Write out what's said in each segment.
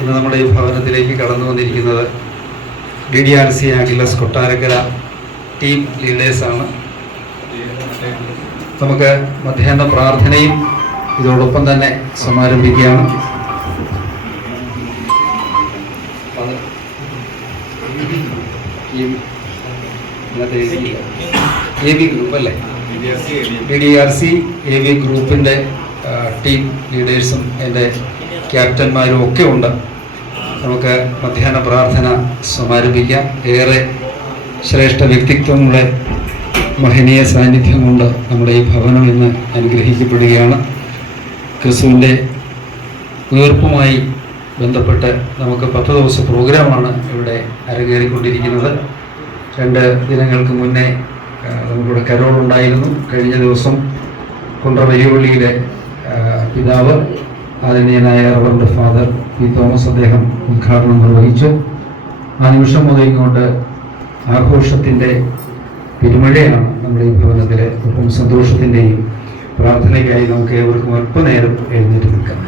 ഇന്ന് നമ്മുടെ ഈ ഭവനത്തിലേക്ക് കടന്നു വന്നിരിക്കുന്നത് DDRC ആഗ്ലസ് കൊട്ടാരക്കര ടീം ലീഡേഴ്സാണ്. നമുക്ക് മധ്യാഹ്ന പ്രാർത്ഥനയും ഇതോടൊപ്പം തന്നെ സമാരംഭിക്കുകയാണ്. AV ഗ്രൂപ്പ് അല്ലേ, DDRC AV ഗ്രൂപ്പിൻ്റെ ടീം ലീഡേഴ്സും എൻ്റെ ക്യാപ്റ്റന്മാരും ഒക്കെ ഉണ്ട്. നമുക്ക് മധ്യാഹ്ന പ്രാർത്ഥന സമാരംഭിക്കാം. ഏറെ ശ്രേഷ്ഠ വ്യക്തിത്വങ്ങളുടെ മഹനീയ സാന്നിധ്യം കൊണ്ട് നമ്മുടെ ഈ ഭവനം ഇന്ന് അനുഗ്രഹിക്കപ്പെടുകയാണ്. ക്രിസ്തുവിൻ്റെ ഉയർപ്പുമായി ബന്ധപ്പെട്ട് നമുക്ക് 10 ദിവസ പ്രോഗ്രാമാണ് ഇവിടെ അരങ്ങേറിക്കൊണ്ടിരിക്കുന്നത്. 2 ദിനങ്ങൾക്ക് മുന്നേ നമുക്കിവിടെ കരോളുണ്ടായിരുന്നു. കഴിഞ്ഞ ദിവസം കുണ്ട്ര വലിയപള്ളിയിലെ പിതാവ് ആദരണീയനായ റവറൻഡ് ഫാദർ പി തോമസ് അദ്ദേഹം ഉദ്ഘാടനം നിർവഹിച്ചു. ആ നിമിഷം മുതൽ ഇങ്ങോട്ട് ആഘോഷത്തിൻ്റെ പെരുമഴയാണ് നമ്മുടെ ഈ ഭവനത്തിൽ. ഒപ്പം സന്തോഷത്തിൻ്റെയും പ്രാർത്ഥനയ്ക്കായി നമുക്ക് ഏവർക്കും അല്പനേരം എഴുന്നേറ്റ് നിൽക്കാം.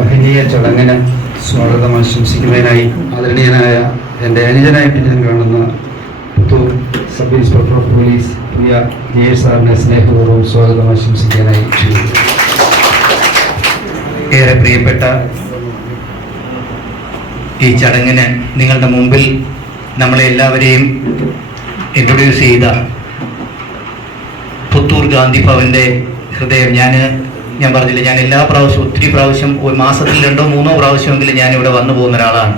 മഹനീയ ചടങ്ങിന് സ്വാഗതം ആശംസിക്കുന്നതിനായി ആദരണീയനായ എൻ്റെ അനുജനായിട്ട് ഞാൻ കാണുന്ന Puthur sub inspector of police Priya JS സാറിനെ സ്നേഹപൂർവ്വം സ്വാഗതം ആശംസിക്കാനായി ക്ഷണിക്കുന്നു. ഏറെ പ്രിയപ്പെട്ട ഈ ചടങ്ങിന് നിങ്ങളുടെ മുമ്പിൽ നമ്മളെ എല്ലാവരെയും ഇൻട്രൊഡ്യൂസ് ചെയ്ത പുത്തൂർ ഗാന്ധി ഭവൻ്റെ ഹൃദയം, ഞാൻ പറഞ്ഞില്ല, ഞാൻ എല്ലാ പ്രാവശ്യവും ഒത്തിരി പ്രാവശ്യം, ഒരു മാസത്തിൽ 2-3 പ്രാവശ്യമെങ്കിലും ഞാനിവിടെ വന്നു പോകുന്ന ഒരാളാണ്.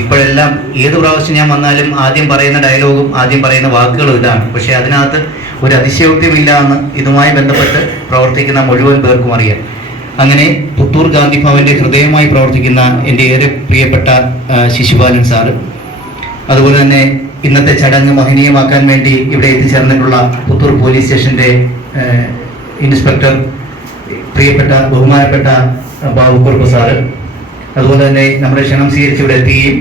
ഇപ്പോഴെല്ലാം ഏത് പ്രാവശ്യം ഞാൻ വന്നാലും ആദ്യം പറയുന്ന ഡയലോഗും ആദ്യം പറയുന്ന വാക്കുകളും ഇതാണ്. പക്ഷേ അതിനകത്ത് ഒരു അതിശയോക്തിയുമില്ല എന്ന് ഇതുമായി ബന്ധപ്പെട്ട് പ്രവർത്തിക്കുന്ന മുഴുവൻ പേർക്കും അറിയാം. അങ്ങനെ പുത്തൂർ ഗാന്ധി ഭവൻ്റെ ഹൃദയമായി പ്രവർത്തിക്കുന്ന എൻ്റെ ഏറെ പ്രിയപ്പെട്ട ശിശുപാലൻ സാറ്, അതുപോലെ തന്നെ ഇന്നത്തെ ചടങ്ങ് മഹനീയമാക്കാൻ വേണ്ടി ഇവിടെ എത്തിച്ചേർന്നിട്ടുള്ള പുത്തൂർ പോലീസ് സ്റ്റേഷൻ്റെ ഇൻസ്പെക്ടർ പ്രിയപ്പെട്ട ബഹുമാനപ്പെട്ട ബാബുക്കുറുപ്പ് സാറ്, അതുപോലെ തന്നെ നമ്മുടെ ക്ഷണം സ്വീകരിച്ച് ഇവിടെ എത്തുകയും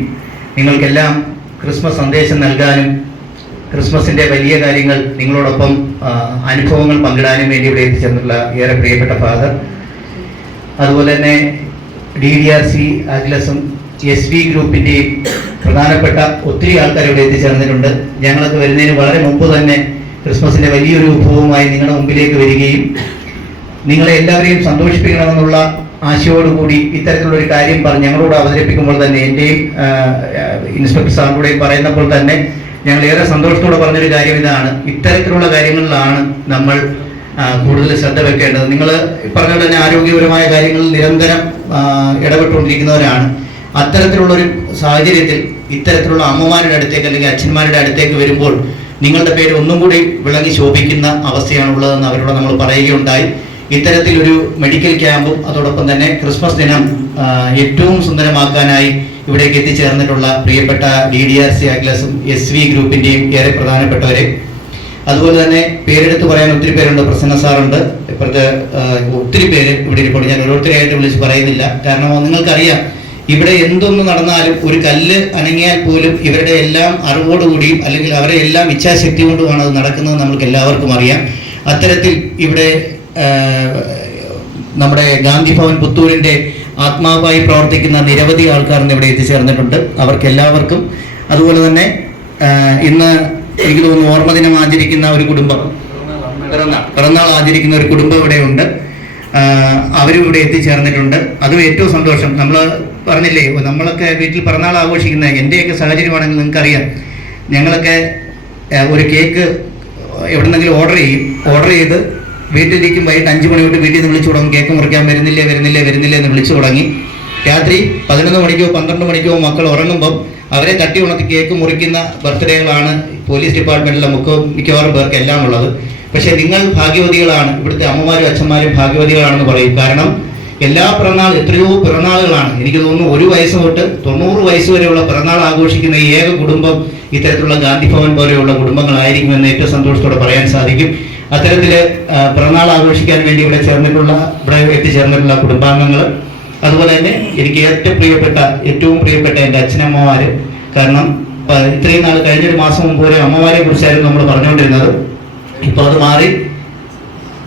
നിങ്ങൾക്കെല്ലാം ക്രിസ്മസ് സന്ദേശം നൽകാനും ക്രിസ്മസിൻ്റെ വലിയ കാര്യങ്ങൾ നിങ്ങളോടൊപ്പം അനുഭവങ്ങൾ പങ്കിടാനും വേണ്ടി ഇവിടെ എത്തിച്ചേർന്നിട്ടുള്ള ഏറെ പ്രിയപ്പെട്ട ഫാദർ, അതുപോലെ തന്നെ DDRC ആഗ്ലസും SV ഗ്രൂപ്പിൻ്റെയും പ്രധാനപ്പെട്ട ഒത്തിരി ആൾക്കാർ ഇവിടെ എത്തിച്ചേർന്നിട്ടുണ്ട്. ഞങ്ങളൊക്കെ വരുന്നതിന് വളരെ മുമ്പ് തന്നെ ക്രിസ്മസിൻ്റെ വലിയൊരു വിഭവമായി നിങ്ങളുടെ മുമ്പിലേക്ക് വരികയും നിങ്ങളെ എല്ലാവരെയും സന്തോഷിപ്പിക്കണമെന്നുള്ള ആശയോടുകൂടി ഇത്തരത്തിലുള്ള ഒരു കാര്യം പറഞ്ഞ് ഞങ്ങളോട് അവതരിപ്പിക്കുമ്പോൾ തന്നെ എൻ്റെയും ഇൻസ്പെക്ടർ സാറിലൂടെയും പറയുന്നപ്പോൾ തന്നെ ഞങ്ങൾ ഏറെ സന്തോഷത്തോടെ പറഞ്ഞൊരു കാര്യം ഇതാണ്. ഇത്തരത്തിലുള്ള കാര്യങ്ങളിലാണ് നമ്മൾ കൂടുതൽ ശ്രദ്ധ വെക്കേണ്ടത്. നിങ്ങൾ പറഞ്ഞ തന്നെ ആരോഗ്യപരമായ കാര്യങ്ങളിൽ നിരന്തരം ഇടപെട്ടുകൊണ്ടിരിക്കുന്നവരാണ്. അത്തരത്തിലുള്ളൊരു സാഹചര്യത്തിൽ ഇത്തരത്തിലുള്ള അമ്മമാരുടെ അടുത്തേക്ക് അല്ലെങ്കിൽ അച്ഛന്മാരുടെ അടുത്തേക്ക് വരുമ്പോൾ നിങ്ങളുടെ പേര് ഒന്നും കൂടി വിളങ്ങി ശോഭിക്കുന്ന അവസ്ഥയാണുള്ളതെന്ന് അവരോട് നമ്മൾ പറയുകയുണ്ടായി. ഇത്തരത്തിലൊരു മെഡിക്കൽ ക്യാമ്പും അതോടൊപ്പം തന്നെ ക്രിസ്മസ് ദിനം ഏറ്റവും സുന്ദരമാക്കാനായി ഇവിടേക്ക് എത്തിച്ചേർന്നിട്ടുള്ള പ്രിയപ്പെട്ട DDRC ആഗ്ലസും SV ഗ്രൂപ്പിൻ്റെയും ഏറെ പ്രധാനപ്പെട്ടവരെ, അതുപോലെ തന്നെ പേരെടുത്ത് പറയാൻ ഒത്തിരി പേരുണ്ട്. പ്രസന്ന സാറുണ്ട്, ഇപ്പോഴത്തെ ഒത്തിരി പേര് ഇവിടെ ഇരിപ്പുണ്ട്. ഞാൻ ഓരോരുത്തരെയായിട്ട് വിളിച്ച് പറയുന്നില്ല. കാരണം നിങ്ങൾക്കറിയാം, ഇവിടെ എന്തൊന്ന് നടന്നാലും ഒരു കല്ല് അനങ്ങിയാൽ പോലും ഇവരുടെ എല്ലാം അറിവോടുകൂടിയും അല്ലെങ്കിൽ അവരെ എല്ലാം ഇച്ഛാശക്തി കൊണ്ടുമാണ് അത് നടക്കുന്നത്. നമ്മൾക്ക് എല്ലാവർക്കും അറിയാം. അത്തരത്തിൽ ഇവിടെ നമ്മുടെ ഗാന്ധി ഭവൻ പുത്തൂരിൻ്റെ ആത്മാവായി പ്രവർത്തിക്കുന്ന നിരവധി ആൾക്കാർ ഇവിടെ എത്തിച്ചേർന്നിട്ടുണ്ട്. അവർക്കെല്ലാവർക്കും, അതുപോലെ തന്നെ ഇന്ന് എനിക്ക് തോന്നുന്നു ഓർമ്മ ദിനം ആചരിക്കുന്ന ഒരു കുടുംബം, പിറന്നാൾ ആചരിക്കുന്ന ഒരു കുടുംബം ഇവിടെയുണ്ട്. അവരും ഇവിടെ എത്തിച്ചേർന്നിട്ടുണ്ട്. അതും ഏറ്റവും സന്തോഷം. നമ്മൾ പറഞ്ഞില്ലേ, നമ്മളൊക്കെ വീട്ടിൽ പിറന്നാൾ ആഘോഷിക്കുന്ന എൻ്റെയൊക്കെ സാഹചര്യമാണെങ്കിൽ നിങ്ങൾക്കറിയാം, ഞങ്ങളൊക്കെ ഒരു കേക്ക് എവിടെന്നെങ്കിലും ഓർഡർ ചെയ്ത് വീട്ടിലിരിക്കും. വൈകിട്ട് 5 മണി തൊട്ട് വീട്ടിൽ നിന്ന് വിളിച്ചു തുടങ്ങും, കേക്ക് മുറിക്കാൻ വരുന്നില്ലേ എന്ന് വിളിച്ചു തുടങ്ങി. രാത്രി 11 മണിക്കോ 12 മണിക്കോ മക്കൾ ഉറങ്ങുമ്പം അവരെ തട്ടി ഉണർത്തി കേക്ക് മുറിക്കുന്ന ബർത്ത്ഡേകളാണ് പോലീസ് ഡിപ്പാർട്ട്മെൻറ്റിലെ മിക്കവാറും പേർക്ക് എല്ലാം ഉള്ളത്. പക്ഷേ നിങ്ങൾ ഭാഗ്യവതികളാണ്, ഇവിടുത്തെ അമ്മമാരും അച്ഛന്മാരും ഭാഗ്യവതികളാണെന്ന് പറയും. കാരണം എല്ലാ എത്രയോ പിറന്നാളുകളാണ്. എനിക്ക് തോന്നുന്നു 1 വയസ്സ് തൊട്ട് 90 വയസ്സ് വരെയുള്ള പിറന്നാൾ ആഘോഷിക്കുന്ന ഏക കുടുംബം ഇത്തരത്തിലുള്ള ഗാന്ധി ഭവൻ പോലെയുള്ള കുടുംബങ്ങളായിരിക്കുമെന്ന് ഏറ്റവും സന്തോഷത്തോടെ പറയാൻ സാധിക്കും. അത്തരത്തിൽ പിറന്നാൾ ആഘോഷിക്കാൻ വേണ്ടി ഇവിടെ എത്തിച്ചേർന്നിട്ടുള്ള കുടുംബാംഗങ്ങൾ, അതുപോലെ തന്നെ എനിക്ക് ഏറ്റവും പ്രിയപ്പെട്ട എൻ്റെ അച്ഛനമ്മമാർ. കാരണം ഇത്രയും നാൾ കഴിഞ്ഞൊരു മാസം മുമ്പ് വരെ അമ്മമാരെ കുറിച്ചായിരുന്നു നമ്മൾ പറഞ്ഞുകൊണ്ടിരുന്നത്. ഇപ്പോൾ അത് മാറി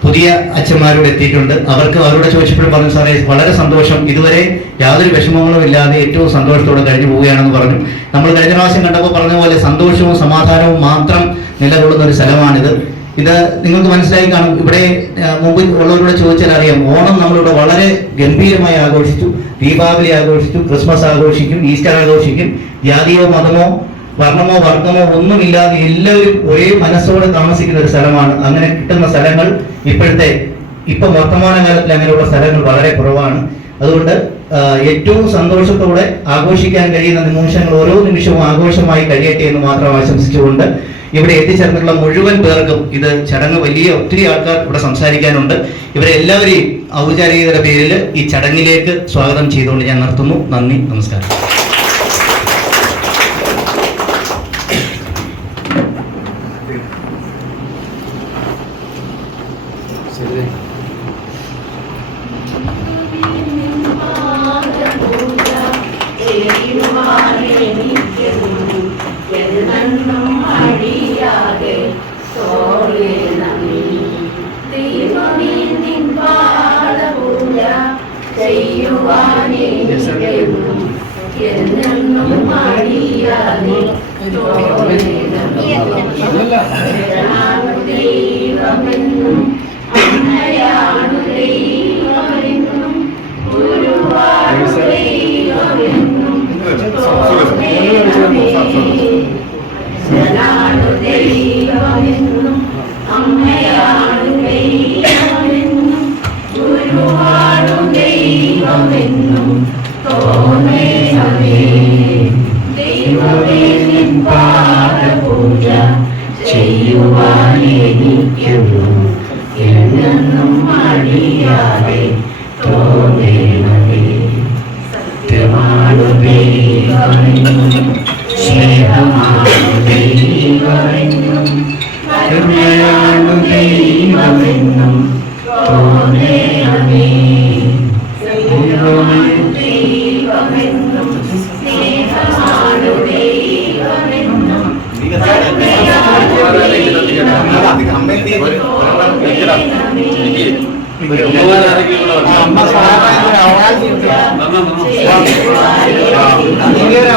പുതിയ അച്ഛന്മാരോട് എത്തിയിട്ടുണ്ട്. അവരോട് ചോദിച്ചപ്പോഴും പറഞ്ഞു, സാറേ വളരെ സന്തോഷം, ഇതുവരെ യാതൊരു വിഷമങ്ങളും ഇല്ലാതെ ഏറ്റവും സന്തോഷത്തോടെ കഴിഞ്ഞു പോവുകയാണെന്ന് പറഞ്ഞു. നമ്മൾ കഴിഞ്ഞ പ്രാവശ്യം കണ്ടപ്പോൾ പറഞ്ഞ പോലെ സന്തോഷവും സമാധാനവും മാത്രം നിലകൊള്ളുന്ന ഒരു സ്ഥലമാണിത്. ഇത് നിങ്ങൾക്ക് മനസ്സിലായി കാണും. ഇവിടെ മുമ്പ് ഉള്ളവരോട് ചോദിച്ചാൽ അറിയാം, ഓണം നമ്മളിവിടെ വളരെ ഗംഭീരമായി ആഘോഷിച്ചു, ദീപാവലി ആഘോഷിച്ചു, ക്രിസ്മസ് ആഘോഷിക്കും, ഈസ്റ്റർ ആഘോഷിക്കും. ജാതിയോ മതമോ വർണ്ണമോ വർഗമോ ഒന്നുമില്ലാതെ എല്ലാവരും ഒരേ മനസ്സോടെ താമസിക്കുന്ന ഒരു സ്ഥലമാണ്. അങ്ങനെ കിട്ടുന്ന സ്ഥലങ്ങൾ ഇപ്പം വർത്തമാനകാലത്തിൽ അങ്ങനെയുള്ള സ്ഥലങ്ങൾ വളരെ കുറവാണ്. അതുകൊണ്ട് ഏറ്റവും സന്തോഷത്തോടെ ആഘോഷിക്കാൻ കഴിയുന്ന നിമിഷങ്ങൾ ഓരോ നിമിഷവും ആഘോഷമായി കഴിയട്ടെ എന്ന് മാത്രം ആശംസിച്ചുകൊണ്ട് ഇവിടെ എത്തിച്ചേർന്നിട്ടുള്ള മുഴുവൻ പേർക്കും, ഇത് ചടങ്ങ് ഒത്തിരി ആൾക്കാർ ഇവിടെ സംസാരിക്കാനുണ്ട്. ഇവരെ എല്ലാവരെയും ഔപചാരികതയുടെ പേരിൽ ഈ ചടങ്ങിലേക്ക് സ്വാഗതം ചെയ്തുകൊണ്ട് ഞാൻ നിർത്തുന്നു. നന്ദി, നമസ്കാരം.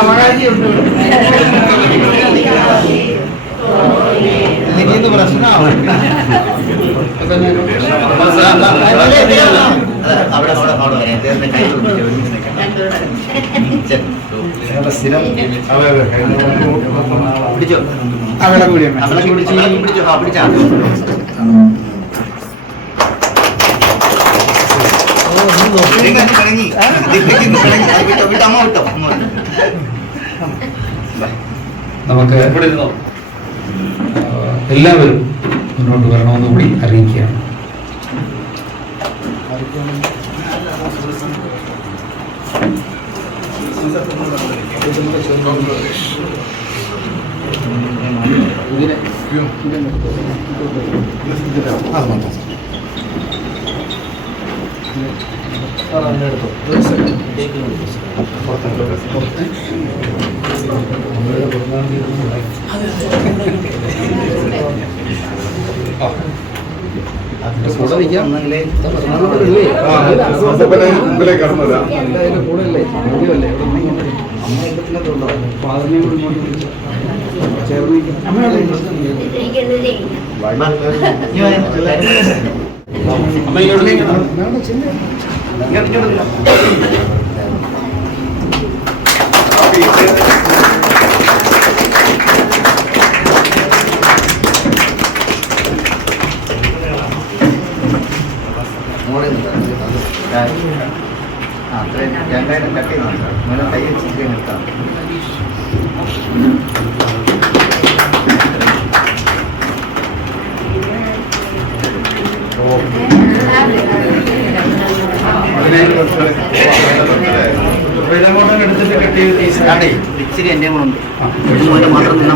അവകാശം ഇതൊന്ന് പ്രശ്നമാവും. പിടിച്ചോ അവിടെ കൂടി പിടിച്ചോ. നമുക്ക് എല്ലാവരും മുന്നോട്ട് വരണമെന്ന് കൂടി അറിയിക്കുകയാണ്. രണ്ടായിരം കട്ടി നോക്കാം കൈ വെച്ചിട്ട് നിർത്താം. ഇച്ചിരി എൻ്റെ കൂടെ മാത്രം നിന്നാ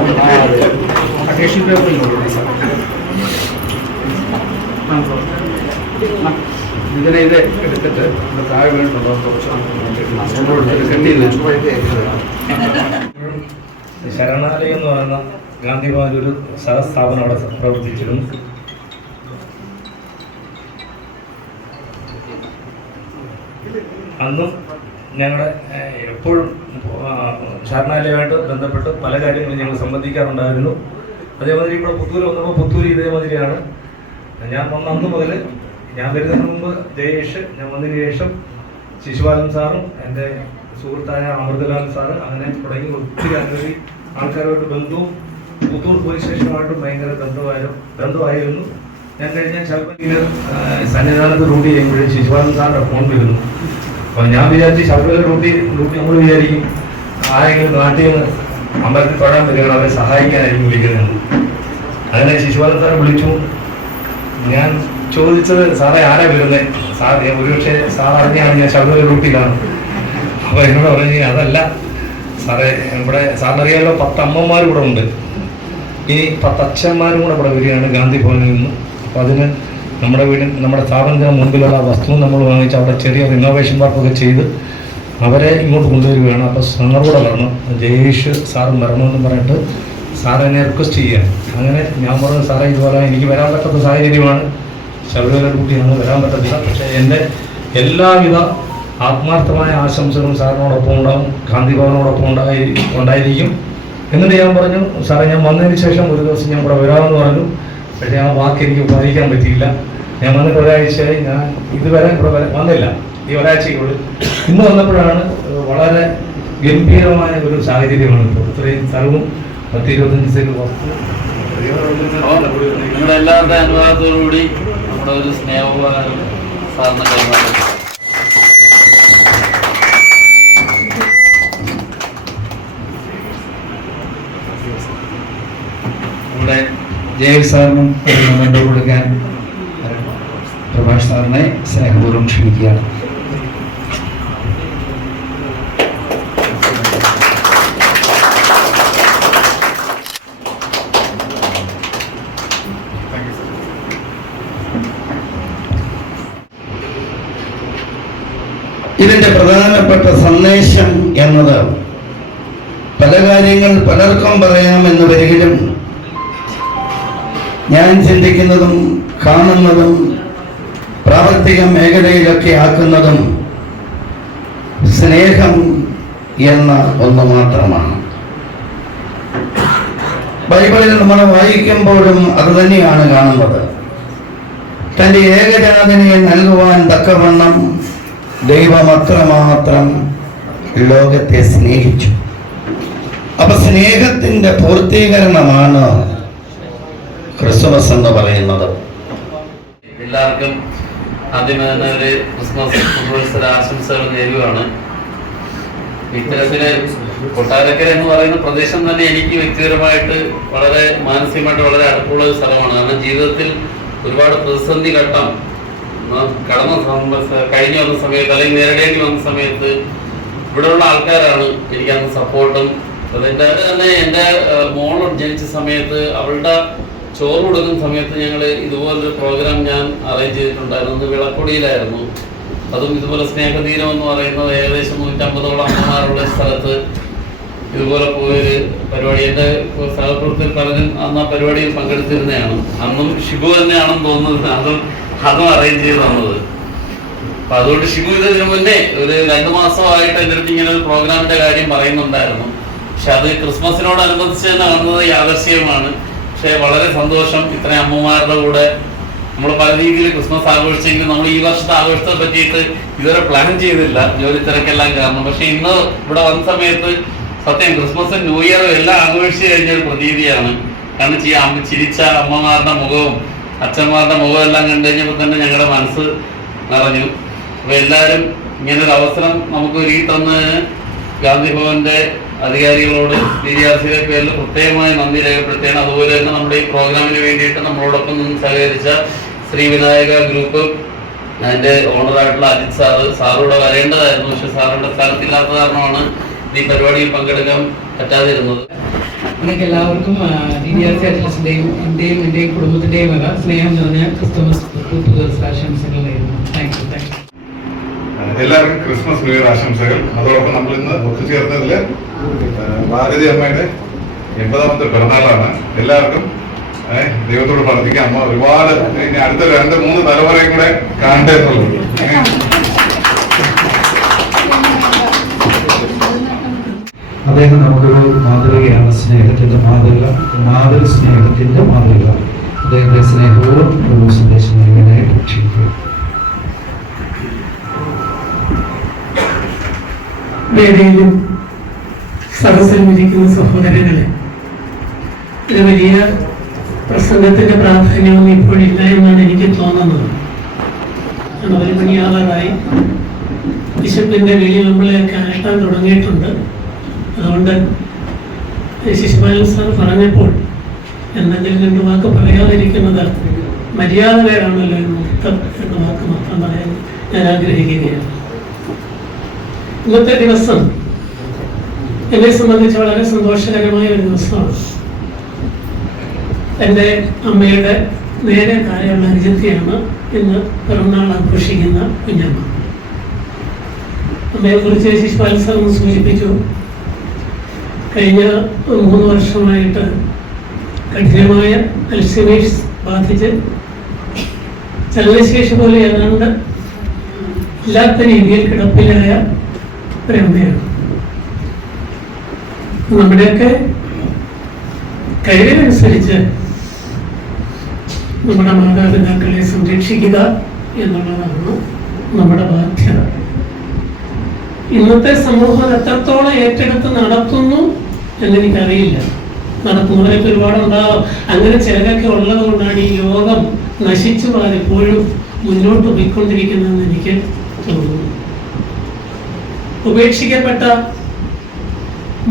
ഇതിനെ ഇത് എടുത്തിട്ട് താഴെ വീണിട്ടുണ്ടോ ശരണാലയം എന്ന് പറയുന്ന ഗാന്ധി ഭവൻ ഒരു സഹസ്ഥാപനം അവിടെ പ്രവർത്തിച്ചിരുന്നു. അന്നും ഞങ്ങളുടെ എപ്പോഴും ശരണാലയമായിട്ട് ബന്ധപ്പെട്ട് പല കാര്യങ്ങളും ഞങ്ങൾ സംബന്ധിക്കാറുണ്ടായിരുന്നു. അതേമാതിരി ഇവിടെ പുത്തൂർ വന്നപ്പോൾ പുത്തൂർ ഇതേമാതിരിയാണ്. ഞാൻ വന്ന അന്ന് മുതൽ, ഞാൻ വരുന്നതിന് മുമ്പ് ജയേഷ്, ഞാൻ വന്നതിന് ശേഷം ശിശുപാലൻ സാറും എൻ്റെ സുഹൃത്തായ അമൃതലാൽ സാറ്, അങ്ങനെ തുടങ്ങി ഒത്തിരി അനവധി ആൾക്കാരുമായിട്ട് ബന്ധവും പുത്തൂർ പോലീസ് സ്റ്റേഷനുമായിട്ടും ഭയങ്കര ബന്ധമായിരുന്നു. ഞാൻ കഴിഞ്ഞ ശബരിമല സന്നിധാനത്ത് ഡ്യൂട്ടി ചെയ്യുമ്പോഴേ ശിശുപാലൻ സാറിൻ്റെ ഫോൺ വരുന്നു. അപ്പോൾ ഞാൻ വിചാരിച്ച് ശബരിമല ഡ്യൂട്ടി നമ്മൾ വിചാരിക്കും ആരെങ്കിലും നാട്ടിൽ നിന്ന് അമ്പലത്തിൽ തൊഴാൻ വരികയാണ്, അവരെ സഹായിക്കാനായിരിക്കും വിളിക്കുന്നത്. അങ്ങനെ ശിശുപാലൻ സാറെ വിളിച്ചു. ഞാൻ ചോദിച്ചത്, സാറേ ആരാ വരുന്നത്? സാർ ഒരുപക്ഷെ സാർ അറിഞ്ഞാണ് ഞാൻ ശബരിമല ഡ്യൂട്ടിയിലാണ്. അപ്പോൾ എന്നോട് പറഞ്ഞു, അതല്ല സാറേ, ഇവിടെ സാറിനറിയാമല്ലോ 10 അമ്മമാർ ഇവിടെ ഉണ്ട്, ഇനി 10 അച്ഛന്മാരും കൂടെ ഇവിടെ വരികയാണ് ഗാന്ധി ഭവനിൽ നിന്ന്. അപ്പോൾ അതിന് നമ്മുടെ സ്ഥാപനത്തിന് മുമ്പിലുള്ള വസ്തു നമ്മൾ വാങ്ങിച്ച് അവിടെ ചെറിയ റിനോവേഷൻ വർക്കൊക്കെ ചെയ്ത് അവരെ ഇങ്ങോട്ട് കൊണ്ടുവരികയാണ്. അപ്പോൾ സാറുകൂടെ വരണം, ജയേഷ് സാറും വരണമെന്ന് പറഞ്ഞിട്ട് സാർ എന്നെ റിക്വസ്റ്റ് ചെയ്യുകയാണ്. അങ്ങനെ ഞാൻ പറഞ്ഞു, സാറേ ഇതുപോലെ എനിക്ക് വരാൻ പറ്റാത്ത സാഹചര്യമാണ്, ശബരിമല ഡ്യൂട്ടിയാണ്, വരാൻ പറ്റത്തില്ല. പക്ഷേ എൻ്റെ എല്ലാവിധ ആത്മാർത്ഥമായ ആശംസകളും സാറിനോടൊപ്പം ഉണ്ടാവും, ഗാന്ധി ഭവനോടൊപ്പം ഉണ്ടായിരിക്കും. എന്നിട്ട് ഞാൻ പറഞ്ഞു, സാറേ ഞാൻ വന്നതിന് ശേഷം ഒരു ദിവസം ഞാൻ ഇവിടെ വരാമെന്ന് പറഞ്ഞു. പക്ഷേ ആ വാക്ക് എനിക്ക് പാലിക്കാൻ പറ്റിയില്ല. ഞാൻ വന്നിട്ട് ഒരാഴ്ചയായി, ഞാൻ ഇതുവരെ ഇവിടെ വന്നില്ല, ഈ ഒരാഴ്ചയ്ക്കുള്ളിൽ. ഇന്ന് വന്നപ്പോഴാണ് വളരെ ഗംഭീരമായ ഒരു സാഹചര്യമാണ്. ഇപ്പോൾ ഇത്രയും സ്ഥലവും 10-25 സെന്റ് വസ്തു നിങ്ങളുടെ എല്ലാവരുടെ അനുവാദത്തോടുകൂടി നമ്മുടെ ഒരു സ്നേഹോപകാരം സാറിന് കൈമാറും. ഇവിടെ ജയേഷ് സാറിനും കണ്ടു കൊടുക്കാൻ പ്രഭാഷ് സാറിനെ സ്നേഹപൂർവ്വം ക്ഷണിക്കുകയാണ്. ഇതിന്റെ പ്രധാനപ്പെട്ട സന്ദേശം എന്നത് പല കാര്യങ്ങൾ പലർക്കും പറയാമെന്ന് വരികിലും ഞാൻ ചിന്തിക്കുന്നതും കാണുന്നതും പ്രാവർത്തിക മേഖലയിലൊക്കെ ആക്കുന്നതും സ്നേഹം എന്ന ഒന്ന് മാത്രമാണ്. ബൈബിളിൽ നമ്മൾ വായിക്കുമ്പോഴും അത് തന്നെയാണ് കാണുന്നത്. തൻ്റെ ഏകജാതനെ നൽകുവാൻ തക്കവണ്ണം ദൈവം അത്രമാത്രം ലോകത്തെ സ്നേഹിച്ചു. അപ്പൊ സ്നേഹത്തിന്റെ പൂർത്തീകരണമാണ് ക്രിസ്തുമസ് എന്ന് പറയുന്നത്. എല്ലാവർക്കും ആദ്യമേ തന്നെ ഒരു ക്രിസ്മസ് പുതുവത്സര ആശംസകൾ നേരുകയാണ്. ഇത്തരത്തില് കൊട്ടാരക്കര എന്ന് പറയുന്ന പ്രദേശം തന്നെ എനിക്ക് വ്യക്തിപരമായിട്ട് വളരെ മാനസികമായിട്ട് വളരെ അടുപ്പുള്ള ഒരു സ്ഥലമാണ്. കാരണം ജീവിതത്തിൽ ഒരുപാട് പ്രതിസന്ധി ഘട്ടം കഴിഞ്ഞു വന്ന സമയത്ത് അല്ലെങ്കിൽ നേരിടേണ്ടി വന്ന സമയത്ത് ഇവിടെയുള്ള ആൾക്കാരാണ് എനിക്ക് അന്ന് സപ്പോർട്ടും. അതിൻ്റെ തന്നെ എൻ്റെ മോൾ ജനിച്ച സമയത്ത് അവളുടെ ചോറ് കൊടുക്കുന്ന സമയത്ത് ഞങ്ങൾ ഇതുപോലൊരു പ്രോഗ്രാം ഞാൻ അറേഞ്ച് ചെയ്തിട്ടുണ്ടായിരുന്നു. വിളക്കൊടിയിലായിരുന്നു. അതും ഇതുപോലെ സ്നേഹതീരം എന്ന് പറയുന്നത് ഏകദേശം 150ഓളം അമ്മമാരുള്ള സ്ഥലത്ത് ഇതുപോലെ പോയൊരു പരിപാടി. എൻ്റെ സഹപ്രവർത്തകർ പലരും അന്ന് ആ പരിപാടിയിൽ പങ്കെടുത്തിരുന്നതാണ്. അന്നും ഷിബു തന്നെയാണെന്ന് തോന്നുന്നത് അതും അറേഞ്ച് ചെയ്ത് തന്നത്. അപ്പൊ അതുകൊണ്ട് ഷിബു ഇതിനു മുന്നേ ഒരു 2 മാസമായിട്ട് എൻ്റെ അടുത്ത് ഇങ്ങനെ ഒരു പ്രോഗ്രാമിന്റെ കാര്യം പറയുന്നുണ്ടായിരുന്നു. പക്ഷെ അത് ക്രിസ്മസിനോടനുബന്ധിച്ച് തന്നെ കാണുന്നത് യാദർശ്യമാണ്. പക്ഷെ വളരെ സന്തോഷം. ഇത്രയും അമ്മമാരുടെ കൂടെ നമ്മൾ പല രീതിയിൽ ക്രിസ്മസ് ആഘോഷിച്ചെങ്കിലും നമ്മൾ ഈ വർഷത്തെ ആഘോഷത്തെ പറ്റിയിട്ട് ഇതുവരെ പ്ലാൻ ചെയ്തില്ല, ജോലി തിരക്കെല്ലാം കാരണം. പക്ഷെ ഇന്ന് ഇവിടെ വന്ന സമയത്ത് സത്യം ക്രിസ്മസും ന്യൂ ഇയറും എല്ലാം ആഘോഷിച്ച് കഴിഞ്ഞ ഒരു പ്രതീതിയാണ്. കാരണം ചിരിച്ച അമ്മമാരുടെ മുഖവും അച്ഛന്മാരുടെ മുഖവും എല്ലാം കണ്ടു കഴിഞ്ഞപ്പോൾ തന്നെ ഞങ്ങളുടെ മനസ്സ് നിറഞ്ഞു. അപ്പൊ എല്ലാവരും ഇങ്ങനൊരു അവസരം നമുക്ക് ഒരുക്കി തന്നതിന് ഗാന്ധി ഭവന്റെ അധികാരികളോട് DRCയുടെ പേരിൽ പ്രത്യേകമായി നന്ദി രേഖപ്പെടുത്തുകയാണ്. അതുപോലെ തന്നെ നമ്മുടെ ഈ പ്രോഗ്രാമിന് വേണ്ടിയിട്ട് നമ്മളോടൊപ്പം നിന്ന് സഹകരിച്ച ശ്രീ വിനായക ഗ്രൂപ്പ് അതിന്റെ ഓണറായിട്ടുള്ള അജിത് സാറൂടെ വരേണ്ടതായിരുന്നു. പക്ഷെ സാറിന്റെ സ്ഥലത്തില്ലാത്ത കാരണമാണ് ഈ പരിപാടിയിൽ പങ്കെടുക്കാൻ പറ്റാതിരുന്നത്. നിങ്ങൾക്ക് എല്ലാവർക്കും DRC അറ്റ്ലസിന്റെയും എന്റെയും കുടുംബത്തിന്റെയും വക സ്നേഹം നിറഞ്ഞ ക്രിസ്തുമസ് പുതുവത്സര ആശംസകൾ നേരുന്നു. Thank you. എല്ലാവർക്കും ക്രിസ്മസ് ന്യൂ ഇയർ ആശംസകൾ. അതോടൊപ്പം നമ്മൾ ഇന്ന് ഒത്തുചേർന്നതില് ഭാരതി അമ്മയുടെ 80ാമത്തെ പിറന്നാളാണ്. എല്ലാവർക്കും ദൈവത്തോട് പ്രാർത്ഥിക്കാം. അമ്മ ഒരുപാട് ഇനി അടുത്ത 2-3 തലമുറയും കൂടെ കാണട്ടെ എന്നുള്ളത്. അദ്ദേഹം നമുക്കൊരു മാതൃകയാണ്. സ്നേഹത്തിന്റെ മാതൃക, മാതൃസ്നേഹത്തിന്റെ മാതൃക. അദ്ദേഹത്തെ സ്നേഹപൂർവ്വം ഒരു സന്ദേശം നൽകാനായി രക്ഷിക്കുക. വേദിയിലും സദസ്സിലും ഇരിക്കുന്ന സഹോദരങ്ങളെ, ഒരു വലിയ പ്രസംഗത്തിന്റെ പ്രാധാന്യമൊന്നും ഇപ്പോഴില്ല എന്നാണ് എനിക്ക് തോന്നുന്നത്. 9 മണിയാവാറായി. ബിഷപ്പിന്റെ വെളിയിൽ നമ്മളെയൊക്കെ അലട്ടാൻ തുടങ്ങിയിട്ടുണ്ട്. അതുകൊണ്ട് ശിശുപാലൻ സാർ പറഞ്ഞപ്പോൾ എന്തെങ്കിലും 2 വാക്ക് പറയാതിരിക്കുന്നത് മര്യാദകരാണല്ലോ എന്ന വാക്ക് മാത്രം പറയാൻ ഞാൻ ആഗ്രഹിക്കുകയാണ്. ഇന്നത്തെ ദിവസം എന്നെ സംബന്ധിച്ച് വളരെ സന്തോഷകരമായ ഒരു ദിവസമാണ്. എൻ്റെ അമ്മയുടെ നേരെ താഴെയുള്ള അനുജത്തിയാണ് ഇന്ന് പിറന്നാൾ ആഘോഷിക്കുന്ന കുഞ്ഞമ്മ. അമ്മയെക്കുറിച്ച് ശിശുപാലൻ സാർ ഒന്ന് സൂചിപ്പിച്ചു. കഴിഞ്ഞ 3 വർഷമായിട്ട് കഠിനമായ അൽസൈമേഴ്സ് ബാധിച്ച് ചലനശേഷി പോലെ ഏതാണ്ട് ഇല്ലാത്ത രീതിയിൽ കിടപ്പിലായ ഒരു അമ്മയാണ്. നമ്മുടെയൊക്കെ കഴിവിനനുസരിച്ച് നമ്മുടെ മാതാപിതാക്കളെ സംരക്ഷിക്കുക എന്നുള്ളതാണ് നമ്മുടെ ബാധ്യത. ഇന്നത്തെ സമൂഹം എത്രത്തോളം ഏറ്റെടുത്ത് നടത്തുന്നു എന്നെനിക്കറിയില്ല. നടത്തുന്നവരൊക്കെ ഒരുപാടുണ്ടാവും. അങ്ങനെ ചിലരൊക്കെ ഉള്ളത് കൊണ്ടാണ് ഈ ലോകം നശിച്ചു പോകാതെപ്പോഴും മുന്നോട്ട് പോയിക്കൊണ്ടിരിക്കുന്നതെന്ന് എനിക്ക് തോന്നുന്നു. ഉപേക്ഷിക്കപ്പെട്ട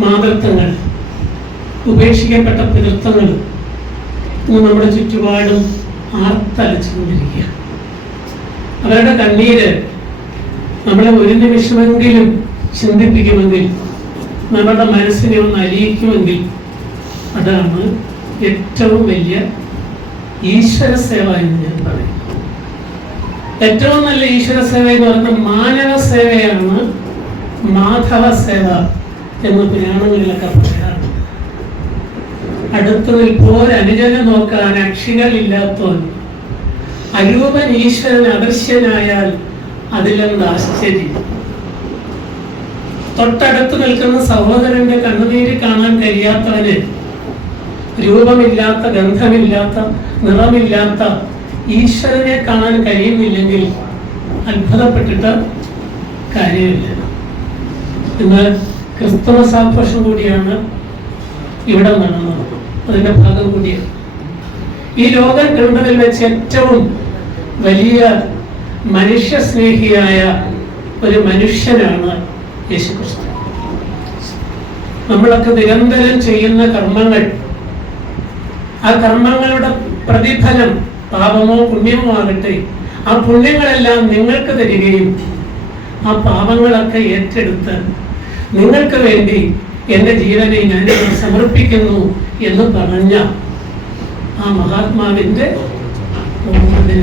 മാതൃത്വങ്ങൾ, ഉപേക്ഷിക്കപ്പെട്ട പിതൃത്വങ്ങൾ ഇന്ന് നമ്മുടെ ചുറ്റുപാടും ആർത്തലച്ചുകൊണ്ടിരിക്കുക. അവരുടെ കണ്ണീര് നമ്മളെ ഒരു നിമിഷമെങ്കിലും ചിന്തിപ്പിക്കുമെങ്കിൽ, നമ്മുടെ മനസ്സിനെ ഒന്ന് അലിയിക്കുമെങ്കിൽ, അതാണ് ഏറ്റവും വലിയ ഈശ്വര സേവ എന്ന് ഞാൻ പറയും. ഏറ്റവും നല്ല ഈശ്വര സേവ എന്ന് പറയുന്നത് മാനവ സേവയാണ്. മാധവ സേവ എന്ന് പുരാണങ്ങളിലൊക്കെ പറയാറുണ്ട്. അടുത്ത് നിൽപ്പോർ അനുജനെ നോക്കാൻ അക്ഷികളില്ലാത്തവൻ, അരൂപൻ ഈശ്വരൻ അദൃശ്യനായാൽ അതിലെന്ത് ആശ്ചര്യം. തൊട്ടടുത്ത് നിൽക്കുന്ന സഹോദരന്റെ കണ്ണുനീര് കാണാൻ കഴിയാത്തവന് രൂപമില്ലാത്ത, ഗന്ധമില്ലാത്ത, നിറമില്ലാത്ത ഈശ്വരനെ കാണാൻ കഴിയുന്നില്ലെങ്കിൽ അത്ഭുതപ്പെട്ടിട്ട് കാര്യമില്ല. ഇന്ന് ക്രിസ്തുമസ് ആഘോഷം കൂടിയാണ് ഇവിടെ നടന്നത്, അതിന്റെ ഭാഗം കൂടിയാണ്. ഈ ലോകം കണ്ടതിൽ വെച്ച് ഏറ്റവും വലിയ മനുഷ്യസ്നേഹിയായ ഒരു മനുഷ്യനാണ് യേശുക്രിസ്തു. നമ്മളൊക്കെ നിരന്തരം ചെയ്യുന്ന കർമ്മങ്ങൾ, ആ കർമ്മങ്ങളുടെ പ്രതിഫലം പാപമോ പുണ്യമോ ആകട്ടെ, ആ പുണ്യങ്ങളെല്ലാം നിങ്ങൾക്ക് തരികയും ആ പാപങ്ങളൊക്കെ ഏറ്റെടുത്ത് നിങ്ങൾക്ക് വേണ്ടി എൻ്റെ ജീവനെ ഞാൻ സമർപ്പിക്കുന്നു എന്ന് പറഞ്ഞ ആ മഹാത്മാവിൻ്റെ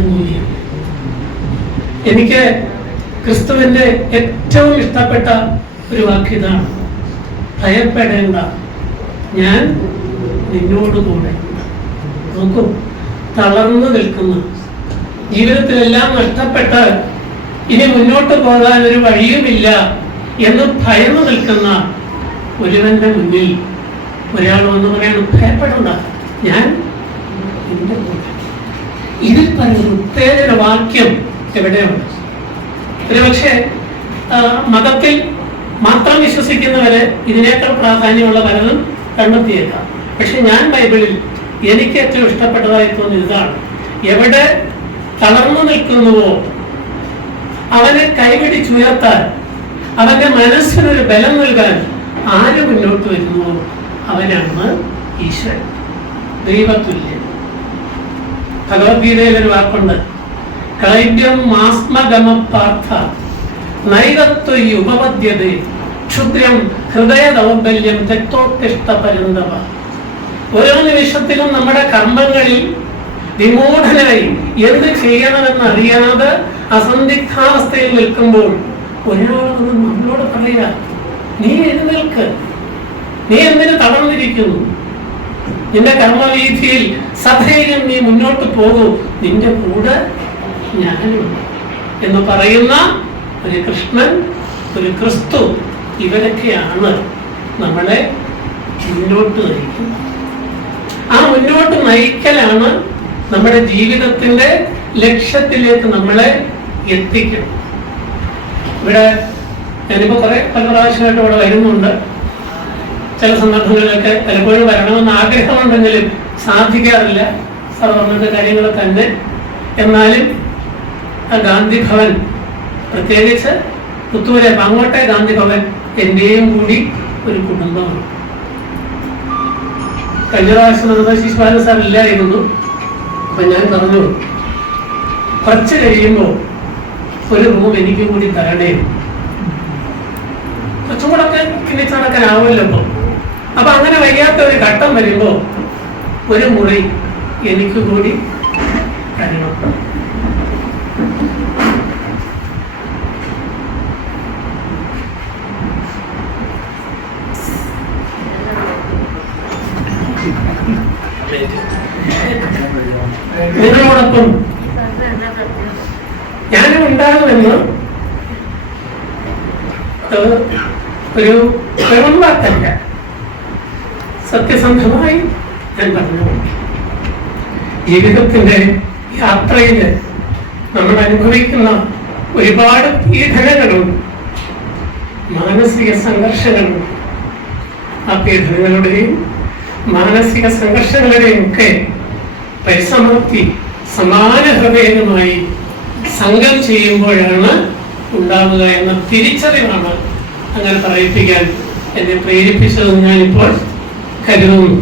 മൂല്യം. എനിക്ക് ക്രിസ്തുവിൻ്റെ ഏറ്റവും ഇഷ്ടപ്പെട്ട ഒരു വാക്യതാണ്, ഭയപ്പെടേണ്ട, ഞാൻ നിന്നോടുകൂടെ. നോക്കൂ, തളർന്നു നിൽക്കുന്ന, ജീവിതത്തിലെല്ലാം നഷ്ടപ്പെട്ട് ഇനി മുന്നോട്ട് പോകാൻ ഒരു വഴിയുമില്ല എന്ന് ഭയന്നു നിൽക്കുന്ന ഒരുവന്റെ മുന്നിൽ ഒരാൾ വന്ന് പറയണം, ഭയപ്പെടണ്ട, ഞാൻ നിന്റെ കൂടെ. ഇതിൽ പറഞ്ഞ ഉത്തേജന വാക്യം എവിടെയുണ്ട്? ഒരുപക്ഷെ മതത്തിൽ മാത്രം വിശ്വസിക്കുന്നവര് ഇതിനേക്കാൾ പ്രാധാന്യമുള്ള പലതും കണ്ടെത്തിയേക്കാം. പക്ഷെ ഞാൻ ബൈബിളിൽ എനിക്ക് ഏറ്റവും ഇഷ്ടപ്പെട്ടതായി തോന്നിയത് ഇതാണ്, എവിടെ തളർന്നു നിൽക്കുന്നുവോ അവനെ കൈപിടിച്ചുയർത്താൻ, അവന്റെ മനസ്സിനൊരു ബലം നൽകാൻ ആര് മുന്നോട്ട് വരുന്നുവോ അവനാണ് ഈശ്വരൻ, ദൈവതുല്യൻ. ഭഗവത്ഗീതയിൽ ഒരു വാക്കുണ്ട്, ക്ലൈബ്യം മാസ്മഗമ പാർത്ഥ നൈകത്വ ഉപപദ്യതേ ക്ഷുദ്രം ഹൃദയ ദൗർബല്യം തെക്തോത്തിഷ്ട പരന്തവ. ഓരോ നിമിഷത്തിലും നമ്മുടെ കർമ്മങ്ങളിൽ വിമൂഢനായി എന്ത് ചെയ്യണമെന്ന് അറിയാതെ അസന്ദിഗ്ധാവസ്ഥയിൽ നിൽക്കുമ്പോൾ ഒരാളൊന്നും നമ്മളോട് പറയുക, നീ എഴുന്നേൽക്ക്, നീ എന്തിനു തളർന്നിരിക്കുന്നു, നിന്റെ കർമ്മവീഥിയിൽ സധൈര്യം നീ മുന്നോട്ട് പോകൂ, നിന്റെ കൂടെ ഞാനുണ്ട് എന്ന് പറയുന്ന ഒരു കൃഷ്ണൻ, ഒരു ക്രിസ്തു, ഇവരൊക്കെയാണ് നമ്മളെ മുന്നോട്ട് നയിക്കുന്നത്. ആ മുന്നോട്ട് നയിക്കലാണ് നമ്മുടെ ജീവിതത്തിന്റെ ലക്ഷ്യത്തിലേക്ക് നമ്മളെ എത്തിക്കണം. ഇവിടെ ഞാനിപ്പോ പല പ്രാവശ്യമായിട്ട് ഇവിടെ വരുന്നുണ്ട്. ചില സന്ദർഭങ്ങളിലൊക്കെ പലപ്പോഴും വരണമെന്ന് ആഗ്രഹമുണ്ടെങ്കിലും സാധിക്കാറില്ല, സർവ്വങ്ങളുടെ കാര്യങ്ങൾ തന്നെ. എന്നാലും ഗാന്ധി ഭവൻ, പ്രത്യേകിച്ച് പുത്തൂരെ പാങ്ങോട്ടെ ഗാന്ധി ഭവൻ എന്റെയും കൂടി ഒരു കുടുംബമാണ്. കഴിഞ്ഞ പ്രാവശ്യം ശിശുപാലൻ സാർ ഇല്ലായിരുന്നു. അപ്പൊ ഞാൻ പറഞ്ഞു, കുറച്ച് കഴിയുമ്പോൾ ഒരു റൂം എനിക്ക് കൂടി തരണേ, കുറച്ചും കൂടെ ഒക്കെ കിണിച്ച് നടക്കാനാവുമല്ലോ ഇപ്പൊ. അപ്പൊ അങ്ങനെ വയ്യാത്ത ഒരു ഘട്ടം വരുമ്പോ ഒരു മുറി എനിക്ക് കൂടി തരണം. നിങ്ങളോടൊപ്പം ഞാനും ഉണ്ടാകുമെന്ന് ഒരു വാക്കല്ല, സത്യസന്ധമായി ഞാൻ പറഞ്ഞു. ജീവിതത്തിന്റെ യാത്രയില് നമ്മൾ അനുഭവിക്കുന്ന ഒരുപാട് പീഡനങ്ങളുണ്ട്, മാനസിക സംഘർഷങ്ങളുണ്ട്. ആ പീഡനങ്ങളുടെയും മാനസിക സംഘർഷങ്ങളുടെയും ഒക്കെ പരിസമാപ്തി സമാന ഹൃദയവുമായി സംഘം ചെയ്യുമ്പോഴാണ് ഉണ്ടാവുക എന്ന തിരിച്ചറിവാണ് അങ്ങനെ പറയിപ്പിക്കാൻ എന്നെ പ്രേരിപ്പിച്ചതെന്ന് ഞാനിപ്പോൾ കരുതുന്നു.